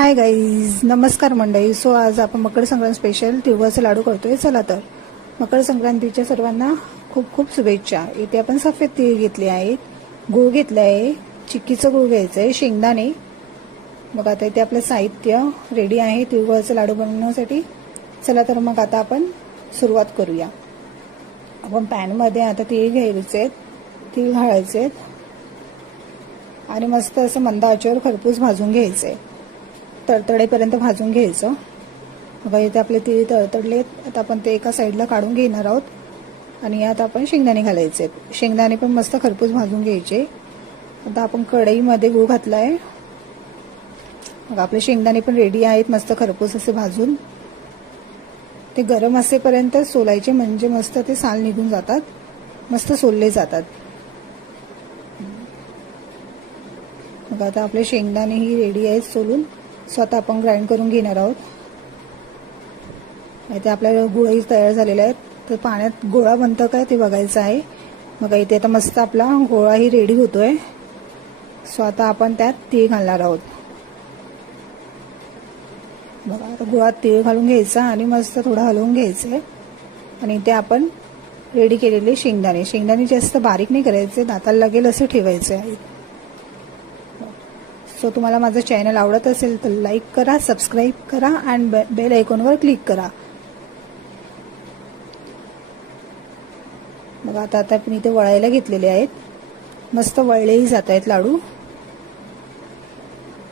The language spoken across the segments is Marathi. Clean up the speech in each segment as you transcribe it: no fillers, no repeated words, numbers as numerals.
हाय गाईज, नमस्कार मंडळी. सो आज आपण मकर संक्रांत स्पेशल तिळगुळाचे लाडू करतोय. चला तर मकर संक्रांतीच्या सर्वांना खूप खूप शुभेच्छा. इथे आपण सफेद तीळ घेतले आहेत, गूळ घेतला आहे, चिक्कीचं गूळ घ्यायचं आहे, शेंगदाणे. मग आता इथे आपलं साहित्य रेडी आहे तिळगुळाचे लाडू बनवण्यासाठी. चला तर मग आता आपण सुरुवात करूया. आपण पॅनमध्ये आता तीळ घ्यायचे, तीळ घालायचे आणि मस्त असं मंद आचेवर खरपूस भाजून घ्यायचे, तडतडेपर्यंत भाजून घ्यायचं. बघा इथे आपले तीळ तडतडलेत. आता आपण ते एका साईडला काढून घेणार आहोत आणि यात आपण शेंगदाणे घालायचे. शेंगदाणे पण मस्त खरपूस भाजून घ्यायचे. आता आपण कढईमध्ये गूळ घातलाय. बघा आपले शेंगदाणे पण रेडी आहेत, मस्त खरपूस असे भाजून. ते गरम असेपर्यंत सोलायचे, म्हणजे मस्त ते साल निघून जातात, मस्त सोलले जातात. बघा आता आपले शेंगदाणे ही रेडी आहेत सोलून. स्वतः आपण ग्राइंड करून घेणार आहोत. इथे आपल्या गुळही तयार झालेला आहे. तर पाण्यात गोळा बनतं काय ते बघायचं आहे. मग इथे आता मस्त आपला गोळाही रेडी होतोय. स्वतः आपण त्यात तीळ घालणार आहोत. बघा आता गुळात तीळ घालून घ्यायचा आणि मस्त थोडं हलवून घ्यायचं. आणि इथे आपण रेडी केलेले शेंगदाणे जास्त बारीक नाही करायचे, दाताला लागेल असे ठेवायचे आहे. सो तुम्हाला माझं चॅनल आवडत असेल तर लाईक करा, सबस्क्राईब करा आणि बेल आयकॉनवर क्लिक करा. मग आता आपण इथे वळायला घेतलेले आहेत. मस्त वळलेही जात आहेत लाडू.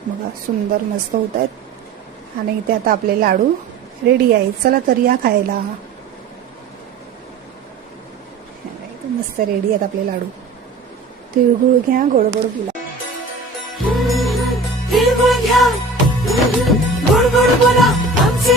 बघा सुंदर मस्त होत आहेत. आणि इथे आता आपले लाडू रेडी आहेत. चला तर या खायला. मस्त रेडी आहेत आपले लाडू. तिळगुळ घ्या, गोड गोड बोला. गोड गोड बोला आमचे